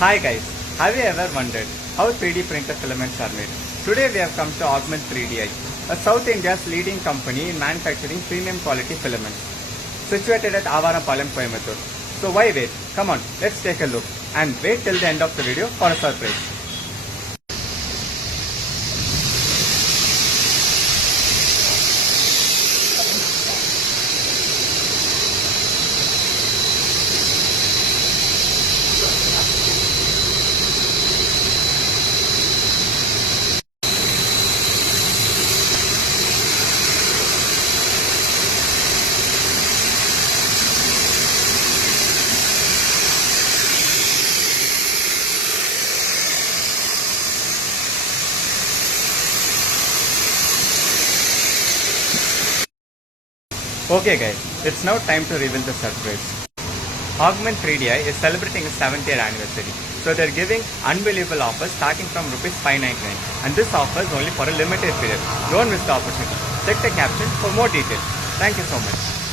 Hi guys, have you ever wondered how 3D printer filaments are made? Today we have come to Augment3di, a South India's leading company in manufacturing premium quality filaments, situated at Avarampalayam, Coimbatore. So why wait? Come on, let's take a look and wait till the end of the video for a surprise. Okay guys, it's now time to reveal the surprise. Augment3di is celebrating its 7th year anniversary. So they're giving unbelievable offers starting from Rs 599, and this offer is only for a limited period. Don't miss the opportunity. Check the caption for more details. Thank you so much.